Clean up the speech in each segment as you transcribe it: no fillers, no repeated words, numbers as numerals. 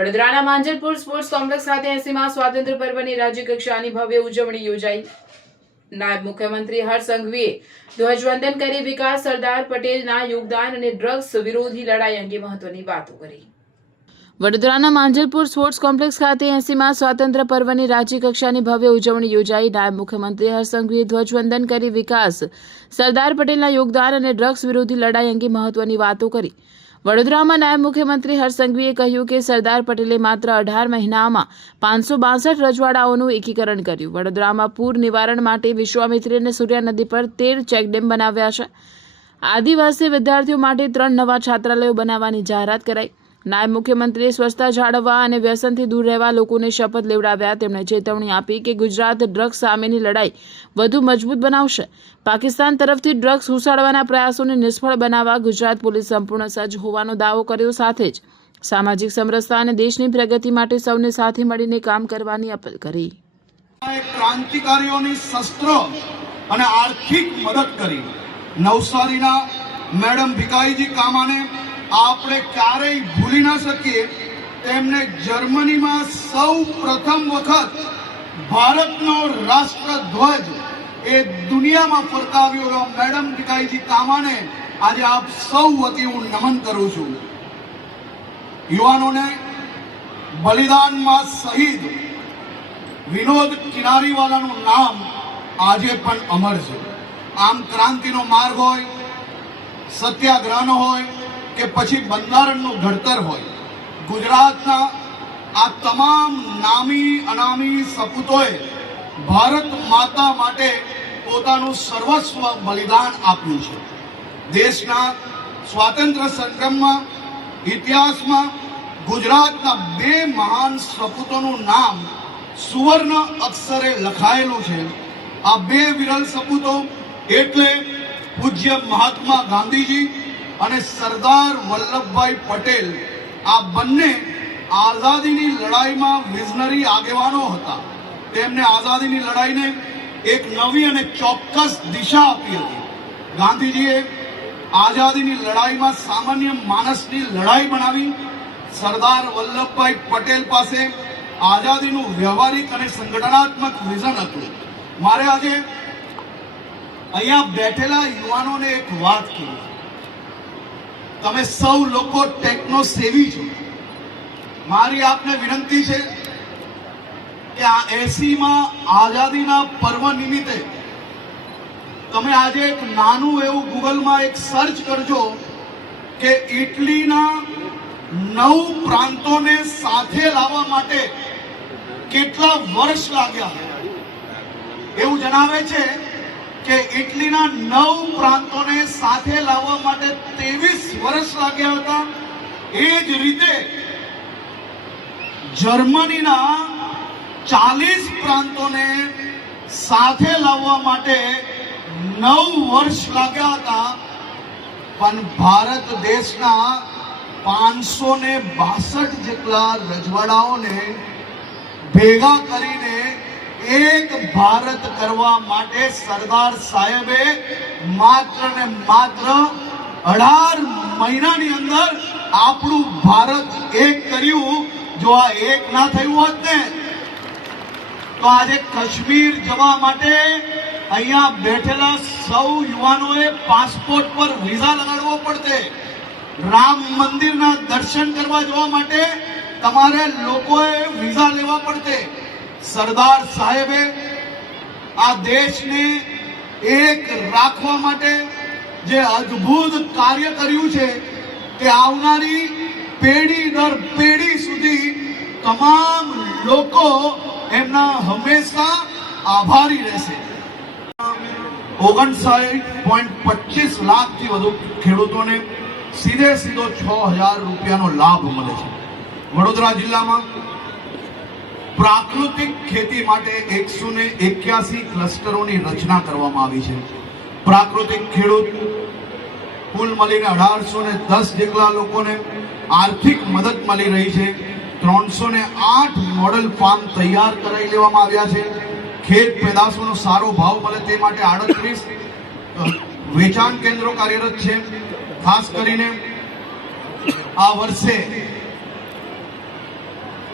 વડોદરાના Manjalpur sports complex ખાતે 80મા સ્વાતંત્ર્ય પર્વની રાજ્યકક્ષાની ભવ્ય ઉજવણી યોજાઈ। નાયબ મુખ્યમંત્રી હર્ષ સંઘવીએ ધ્વજવંદન કરી વિકાસ સરદાર પટેલના યોગદાન અને ડ્રગ્સ વિરોધી લડાઈ અંગે મહત્વની વાતો કરી। વડોદરાના માંજલપુર સ્પોર્ટ્સ કોમ્પ્લેક્સ ખાતે 80મા સ્વાતંત્ર્ય પર્વની રાજ્યકક્ષાની ભવ્ય ઉજવણી યોજાઈ। નાયબ મુખ્યમંત્રી હર્ષ સંઘવીએ ધ્વજવંદન કરી વિકાસ સરદાર પટેલના યોગદાન અને ડ્રગ્સ વિરોધી લડાઈ અંગે મહત્વની વાતો કરી। વડોદરામાં નાયબ મુખ્યમંત્રી હર્ષ સંઘવીએ કહ્યું કે સરદાર પટેલે માત્ર 18 મહિનામાં 562 રજવાડાઓનું એકીકરણ કર્યું। વડોદરામાં પૂર નિવારણ માટે વિશ્વામિત્રી અને સૂર્યા નદી પર 13 ચેકડેમ બનાવ્યા છે। આદિવાસી વિદ્યાર્થીઓ માટે 3 નવા છાત્રાલયો બનાવવાની જાહેરાત કરાઈ। નાયબ મુખ્યમંત્રીએ સ્વચ્છતા જાળવવા અને વ્યસનથી દૂર રહેવા લોકોને શપથ લેવડાવ્યા। તેમણે ચેતવણી આપી કે ગુજરાત ડ્રગ્સ સામેની લડાઈ વધુ મજબૂત બનાવશે। પાકિસ્તાન તરફથી ડ્રગ્સ ઘુસાડવાના પ્રયાસોને નિષ્ફળ બનાવવા ગુજરાત પોલીસ સંપૂર્ણ સજ્જ હોવાનો દાવો કર્યો। સાથે જ સામાજિક સમરસતા અને દેશની પ્રગતિ માટે સૌને સાથે મળીને કામ કરવાની અપીલ કરી। ક્રાંતિકારીઓની શસ્ત્રો અને આર્થિક મદદ કરી નવસારીના મેડમ ભીખાઈજી કામાને આપણે ક્યારેય ભૂલી ના શકીએ। તેમને જર્મનીમાં સૌ પ્રથમ વખત ભારતનો રાષ્ટ્રધ્વજ એ દુનિયામાં ફરકાવ્યો। મેડમ ભીખાઈજી કામાને આજે આપ સૌ વતી હું નમન કરું છું। યુવાનોને બલિદાનમાં શહીદ વિનોદ કિનારીવાલાનું નામ આજે પણ અમર છે। આમ ક્રાંતિનો માર્ગ હોય, સત્યાગ્રહનો હોય કે પછી બંધારણનું ઘડતર હોય, ગુજરાતના આ તમામ નામી અનામી સપૂતોએ ભારત માતા માટે પોતાનું સર્વસ્વ બલિદાન આપ્યું છે। દેશના સ્વાતંત્ર્ય સંગ્રામમાં ઇતિહાસમાં ગુજરાતના 2 મહાન સપૂતોનું નામ સુવર્ણ અક્ષરે લખાયેલું છે। આ 2 વિરલ સપૂતો એટલે પૂજ્ય મહાત્મા ગાંધીજી અને સરદાર વલ્લભભાઈ પટેલ। આ બંને આઝાદીની લડાઈમાં વિઝનરી આગેવાનો હતા। તેમને આઝાદીની લડાઈને એક નવી અને ચોક્કસ દિશા આપી હતી। ગાંધીજીએ આઝાદીની લડાઈમાં સામાન્ય માણસની લડાઈ બનાવી। સરદાર વલ્લભભાઈ પટેલ પાસે આઝાદીનું વ્યવહારિક અને સંગઠનાત્મક વિઝન હતું। મારે આજે અહીંયા બેઠેલા યુવાનોને એક વાત કહી, તમે સૌ લોકો ટેકનો સેવી છો। મારી આપને વિનંતી છે કે આ 80મા આઝાદીના પર્વ નિમિત્તે તમે આજે એક નાનું એવું ગૂગલમાં એક સર્ચ કરજો કે ઇટલીના 9 પ્રાંતોને સાથે લાવવા માટે કેટલા વર્ષ લાગ્યા। એવું જણાવે છે કે ઇટલીના 9 પ્રાંતોને સાથે લાવવા માટે 23 વર્ષ લાગ્યા હતા। એ જ રીતે જર્મનીના 40 પ્રાંતોને સાથે લાવવા માટે 9 વર્ષ લાગ્યા હતા। પણ ભારત દેશના 562 જેટલા રજવાડાઓને ભેગા કરીને એક ભારત કરવા માટે સરદાર સાહેબે માત્ર ને માત્ર 18 મહિનાની અંદર આપણું ભારત એક કર્યું। જો આ એક ના થયું હોત ને તો આજે કાશ્મીર જવા માટે અહીંયા બેઠેલા સૌ યુવાનોએ પાસપોર્ટ પર વિઝા લગાડવો પડતે। રામ મંદિરના દર્શન કરવા જવા માટે તમારે લોકોએ વિઝા લેવા પડતે। સરદાર સાહેબે આ દેશને એક રાખવા માટે જે અદ્ભુત કાર્ય કર્યું છે તે આવનારી પેઢી દર પેઢી સુધી તમામ લોકો એમના હંમેશા આભારી રહેશે। 59.25 લાખથી વધુ ખેડૂતોને સીધે સીધો 6000 રૂપિયાનો લાભ મળે છે। વડોદરા જિલ્લામાં પ્રાકૃતિક ખેતી માટે 181 ક્લસ્ટરોની રચના કરવામાં આવી છે। પ્રાકૃતિક ખેડૂત કુલ મળીને 1810 જેટલા લોકોને આર્થિક મદદ મળી રહી છે। 308 મોડલ ફાર્મ તૈયાર કરાવી લેવામાં આવ્યા છે। ખેત પેદાશોનો સારો ભાવ મળે તે માટે 38 વેચાણ કેન્દ્રો કાર્યરત છે। ખાસ કરીને આ વર્ષે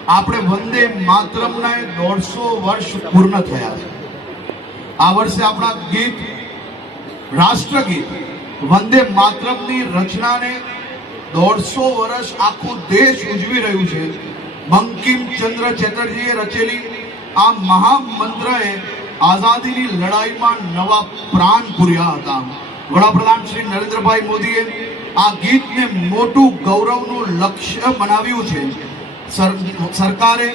આપણે વંદે માતરમને 150 વર્ષ પૂર્ણ થયા છે. આ વર્ષે આપણા ગીત, રાષ્ટ્રગીત વંદે માતરમની રચનાને 150 વર્ષ આખું દેશ ઉજવી રહ્યું છે. બંકિમચંદ્ર ચેટર્જીએ રચેલી આ મહામંત્રએ આઝાદીની લડાઈમાં નવા પ્રાણ પૂર્યા હતા. વડાપ્રધાન શ્રી નરેન્દ્રભાઈ મોદીએ આ ગીતને મોટું ગૌરવનું લક્ષ્ય બનાવ્યું છે. સરકારે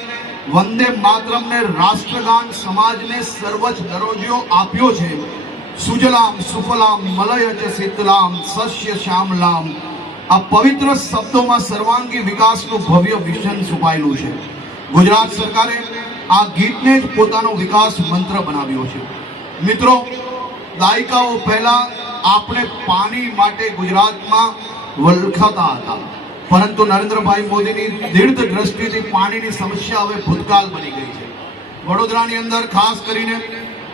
વંદે માતરમને રાષ્ટ્રગાન સમાજને સર્વોચ્ચ દરજ્જો આપ્યો છે. સુજલામ સુફલામ મલયજ શીતલામ સસ્ય શ્યામલામ, આ પવિત્ર શબ્દોમાં સર્વાંગી વિકાસનું ભવ્ય વિઝન છુપાયેલું છે. ગુજરાત સરકારે આ ગીતને જ પોતાનો વિકાસ મંત્ર બનાવ્યો છે. મિત્રો, દાયકાઓ પહેલા આપણે પાણી માટે ગુજરાતમાં વલખાતા હતા, પરંતુ નરેન્દ્રભાઈ મોદીની દીર્ઘ દ્રષ્ટિથી પાણીની સમસ્યા હવે ભૂતકાળ બની ગઈ છે. વડોદરાની અંદર ખાસ કરીને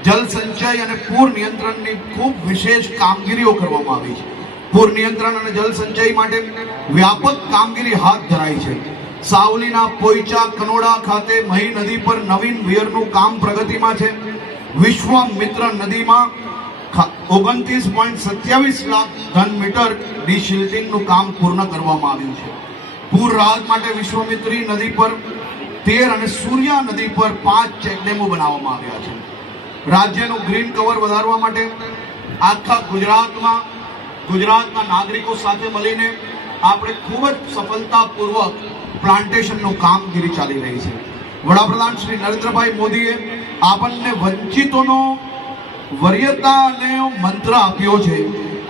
જલ સંચય અને પૂર નિયંત્રણની ખૂબ વિશેષ કામગીરીઓ કરવામાં આવી છે. પૂર નિયંત્રણ અને જલ સંચય માટે વ્યાપક કામગીરી હાથ ધરાઈ છે. સાવલીના પોઈચા કનોડા ખાતે મહી નદી પર નવીન વિયરનું કામ પ્રગતિમાં છે. વિશ્વામિત્ર નદીમાં 29.27 લાખ ઘન મીટર ડિશિલ્ટિંગનું કામ પૂર્ણ કરવામાં આવ્યું છે. પૂર રાહત માટે વિશ્વામિત્રી નદી પર 13 અને સૂર્યા નદી પર 5 ચેકડેમો બનાવવામાં આવ્યા છે. રાજ્યનું ગ્રીન કવર વધારવા માટે આખા ગુજરાતના નાગરિકો સાથે મળીને આપણે ખૂબ જ સફળતાપૂર્વક પ્લાન્ટેશનનું કામગીરી ચાલી રહી છે. વડાપ્રધાન શ્રી નરેન્દ્રભાઈ મોદીએ આપણને વંચિતોનો વરીયતાને મંત્ર આપ્યો છે.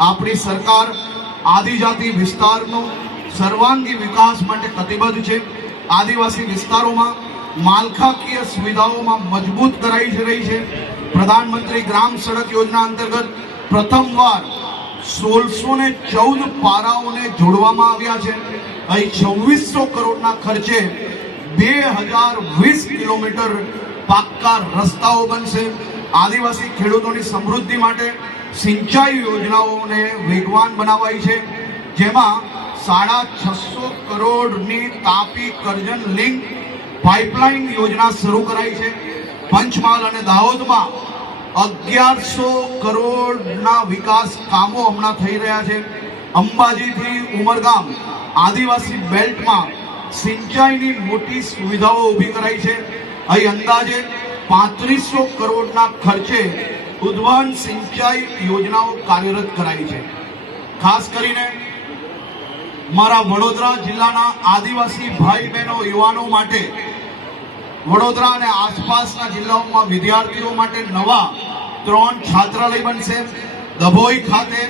આપણી સરકાર આદિજાતિ વિસ્તારનો સર્વાંગી વિકાસ માટે કટિબદ્ધ છે. આદિવાસી વિસ્તારોમાં માળખાકીય સુવિધાઓમાં મજબૂત કરાઈ રહી છે. પ્રધાનમંત્રી ગ્રામ સડક યોજના અંતર્ગત પ્રથમવાર 1614 પારાઓને જોડવામાં આવ્યા છે. અહીં 2600 કરોડના ખર્ચે 2020 કિલોમીટર પાક્કા રસ્તાઓ બનશે. આદિવાસી ખેડૂતોની સમૃદ્ધિ માટે સિંચાઈ યોજનાઓને વેગવાન બનાવાઈ છે, જેમાં 650 કરોડની તાપી કરજણ લિંક પાઇપલાઇન યોજના શરૂ કરાઈ છે. પંચમહાલ અને દાહોદમાં 1100 કરોડના વિકાસ કામો હમણાં થઈ રહ્યા છે. અંબાજીથી ઉમરગામ આદિવાસી બેલ્ટમાં સિંચાઈની મોટી સુવિધાઓ ઊભી કરાઈ છે. અહીં અંદાજે 3500 કરોડના ખર્ચે ઉદ્વહન સિંચાઈ યોજનાઓ કાર્યરત કરાઈ છે. ખાસ કરીને મારા વડોદરા જિલ્લાના આદિવાસી ભાઈ બહેનો યુવાનો માટે વડોદરા અને આસપાસના જિલ્લાઓમાં વિદ્યાર્થીઓ માટે નવા 3 છાત્રાલય બનશે. ડભોઈ ખાતે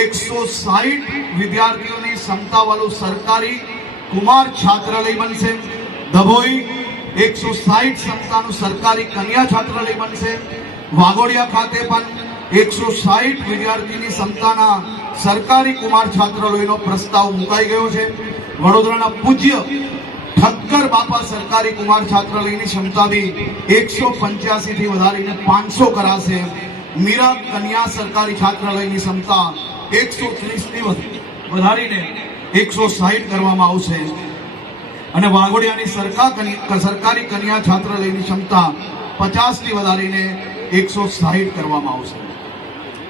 160 વિદ્યાર્થીઓની ક્ષમતાવાળું સરકારી કુમાર છાત્રાલય બનશે. ડભોઈ 160 ક્ષમતાનું સરકારી કન્યા છાત્રાલય બનશે. વાઘોડિયા ખાતે પણ 160 વિદ્યાર્થીની ક્ષમતાના સરકારી કુમાર છાત્રાલયનો પ્રસ્તાવ મુકાઈ ગયો છે. વડોદરાના પૂજ્ય ઠક્કર બાપા સરકારી કુમાર છાત્રાલયની ક્ષમતા બી 185 થી વધારીને 500 કરાશે. મીરા કન્યા સરકારી છાત્રાલયની ક્ષમતા 130 થી વધારીને 160 કરવામાં આવશે. અને વાઘોડિયાની સરકારી કન્યા છાત્રાલયની ક્ષમતા 50 થી વધારીને 160 કરવામાં આવશે.